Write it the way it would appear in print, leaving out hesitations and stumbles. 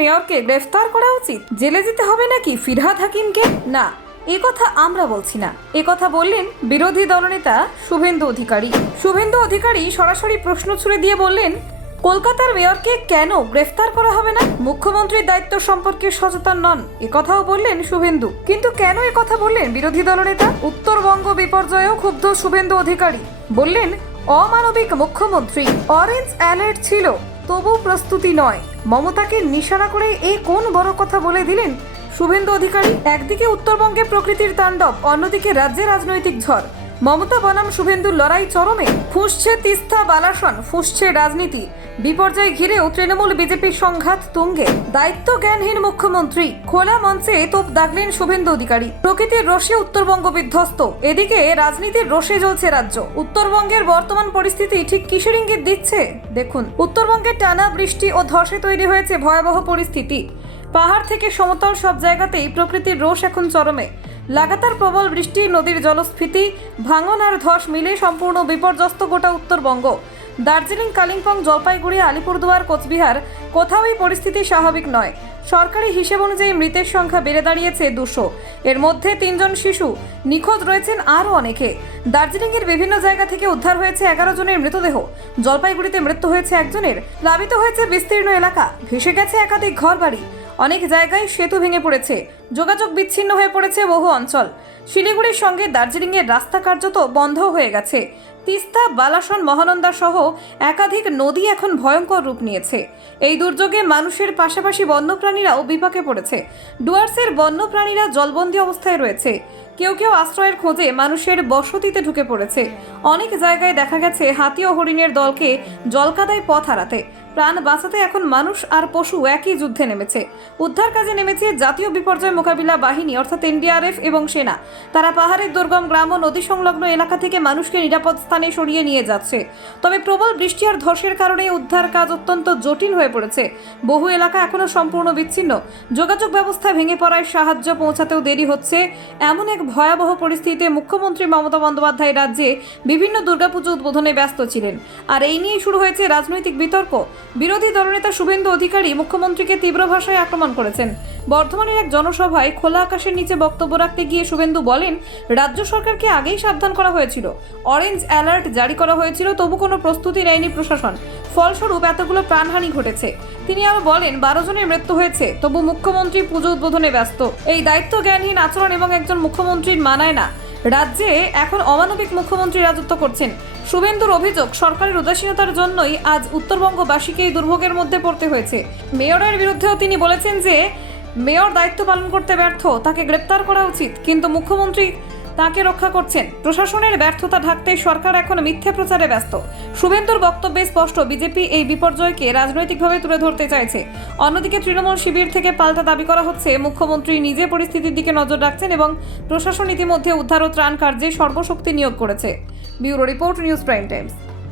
মেয়রকে গ্রেফতার করা উচিত, জেলে যেতে হবে নাকি ফিরহাদ হাকিমকে? না, এ কথা আমরা বলছি না। এ কথা বললেন বিরোধী দলনেতা শুভেন্দু অধিকারী। শুভেন্দু অধিকারী সরাসরি প্রশ্ন ছুড়ে দিয়ে বললেন, কলকাতার মেয়রকে কেন গ্রেফতার করা হবে না? মুখ্যমন্ত্রীর দায়িত্ব সম্পর্কে সচেতন নন, এ কথাও বললেন শুভেন্দু। কিন্তু কেন এ কথা বললেন বিরোধী দলনেতা? উত্তরবঙ্গ বিপর্যয়েও ক্ষুব্ধ শুভেন্দু অধিকারী বললেন, অমানবিক মুখ্যমন্ত্রী, অরেঞ্জ অ্যালার্ট ছিল তবু প্রস্তুতি নয়। মমতাকে নিশানা করে এ কোন বড় কথা বলে দিলেন শুভেন্দু অধিকারী। একদিকে উত্তরবঙ্গে প্রকৃতির তাণ্ডব, অন্যদিকে রাজ্যে রাজনৈতিক ঝড়। মমতা বনাম শুভেন্দুর লড়াই চরমে। ফুঁসছে তিস্তা বালাসন, ফুঁসছে রাজনীতি। বিপর্যয় ঘিরেও তৃণমূল বিজেপির সংঘাত তুঙ্গে। দায়িত্ব জ্ঞানহীন মুখ্যমন্ত্রী, খোলা মঞ্চে তোপ দাগলেন শুভেন্দু অধিকারী। প্রকৃতির রোষে উত্তরবঙ্গ বিধ্বস্ত, এদিকে রাজনীতির রোষে জ্বলছে রাজ্য। উত্তরবঙ্গের বর্তমান পরিস্থিতি ঠিক কিসের ইঙ্গিত দিচ্ছে দেখুন। উত্তরবঙ্গে টানা বৃষ্টি ও ধসে তৈরি হয়েছে ভয়াবহ পরিস্থিতি। পাহাড় থেকে সমতল সব জায়গাতেই প্রকৃতির রোষ এখন চরমে। লাগাতার প্রবল বৃষ্টি, নদীর জলস্ফীতি, ভাঙন আর ধস মিলে সম্পূর্ণ বিপর্যস্ত গোটা উত্তরবঙ্গ। দার্জিলিং, কালিম্পং, জলপাইগুড়ি, আলিপুরদুয়ার, কোচবিহার, কোথাওই পরিস্থিতি স্বাভাবিক নয়। সরকারি হিসেব অনুযায়ী মৃতের সংখ্যা বেড়ে দাঁড়িয়েছে 200। এর মধ্যে 3 জন শিশু, নিখোঁজ রয়েছেন আরও অনেকে। দার্জিলিংয়ের বিভিন্ন জায়গা থেকে উদ্ধার হয়েছে 11 জনের মৃতদেহ। জলপাইগুড়িতে মৃত্যু হয়েছে 1 জনের। প্লাবিত হয়েছে বিস্তীর্ণ এলাকা, ভেসে গেছে একাধিক ঘরবাড়ি। অনেক জায়গায় সেতু ভেঙে পড়েছে, যোগাযোগ বিচ্ছিন্ন হয়ে পড়েছে বহু অঞ্চল। শিলিগুড়ির সঙ্গে দার্জিলিংয়ের রাস্তা কার্যত বন্ধ হয়ে গেছে। তিস্তা, বালাসন, মহানন্দা সহ একাধিক নদী এখন ভয়ঙ্কর রূপ নিয়েছে। এই দুর্যোগে মানুষের পাশাপাশি বন্যপ্রাণীরাও বিপাকে পড়েছে। ডুয়ার্সের বন্যপ্রাণীরা জলবন্দী অবস্থায় রয়েছে। কেউ কেউ আশ্রয়ের খোঁজে মানুষের বসতিতে ঢুকে পড়েছে। অনেক জায়গায় দেখা গেছে হাতি ও হরিণের দলকে জলকাদায় পথ হারাতে। প্রাণ বাঁচাতে এখন মানুষ আর পশু একই যুদ্ধে নেমেছে। উদ্ধার কাজে নেমেছে জাতীয় বিপর্যয় মোকাবিলা বাহিনী অর্থাৎ এনডিআরএফ এবং সেনা। তারা পাহাড়ের দুর্গম গ্রাম ও নদী সংলগ্ন এলাকা থেকে মানুষকে নিরাপদ স্থানে সরিয়ে নিয়ে যাচ্ছে। তবে প্রবল বৃষ্টি আর ধসের কারণে উদ্ধার কাজ অত্যন্ত জটিল হয়ে পড়েছে। বহু এলাকা এখনো সম্পূর্ণ বিচ্ছিন্ন। যোগাযোগ ব্যবস্থা ভেঙে পড়ায় সাহায্য পৌঁছাতেও দেরি হচ্ছে। এমন এক ভয়াবহ পরিস্থিতিতে মুখ্যমন্ত্রী মমতা বন্দ্যোপাধ্যায় রাজ্যে বিভিন্ন দুর্গাপুজো উদ্বোধনে ব্যস্ত ছিলেন। আর এই নিয়েই শুরু হয়েছে রাজনৈতিক বিতর্ক। বিরোধী দলনেতা শুভেন্দু অধিকারী মুখ্যমন্ত্রীকে তীব্র ভাষায় আক্রমণ করেছেন। বর্ধমানের এক জনসভায় খোলা আকাশের নিচে বক্তব্য রাখতে গিয়ে শুভেন্দু বলেন, রাজ্য সরকারকে আগেই সাবধান করা হয়েছিল, অরেঞ্জ অ্যালার্ট জারি করা হয়েছিল, তবু কোনো প্রস্তুতি নেয়নি প্রশাসন। ফলস্বরূপ এতগুলো প্রাণহানি ঘটেছে। তিনি আরো বলেন, 12 জনের মৃত্যু হয়েছে, তবু মুখ্যমন্ত্রী পুজো উদ্বোধনে ব্যস্ত। এই দায়িত্ব জ্ঞানহীন আচরণ এবং একজন মুখ্যমন্ত্রীর মানায় না। রাজ্যে এখন অমানবিক মুখ্যমন্ত্রী রাজত্ব করছেন। শুভেন্দুর অভিযোগ, সরকারের উদাসীনতার জন্যই আজ উত্তরবঙ্গবাসীকে এই দুর্ভোগের মধ্যে পড়তে হয়েছে। মেয়রের বিরুদ্ধেও তিনি বলেছেন যে মেয়র দায়িত্ব পালন করতে ব্যর্থ, তাকে গ্রেপ্তার করা উচিত, কিন্তু মুখ্যমন্ত্রী তাকে রক্ষা করছেন। প্রশাসনের ব্যর্থতা ঢাকতে সরকার এখন মিথ্যে প্রচারে ব্যস্ত। শুভেন্দুর বক্তব্যে স্পষ্ট, বিজেপি এই বিপর্যয়কে রাজনৈতিকভাবে তুলে ধরতে চাইছে। অন্যদিকে তৃণমূল শিবির থেকে পাল্টা দাবি করা হচ্ছে, মুখ্যমন্ত্রী নিজে পরিস্থিতির দিকে নজর রাখছেন এবং প্রশাসন ইতিমধ্যে উদ্ধার ও ত্রাণ কার্যে সর্বশক্তি নিয়োগ করেছে। Bureau report, news prime Times.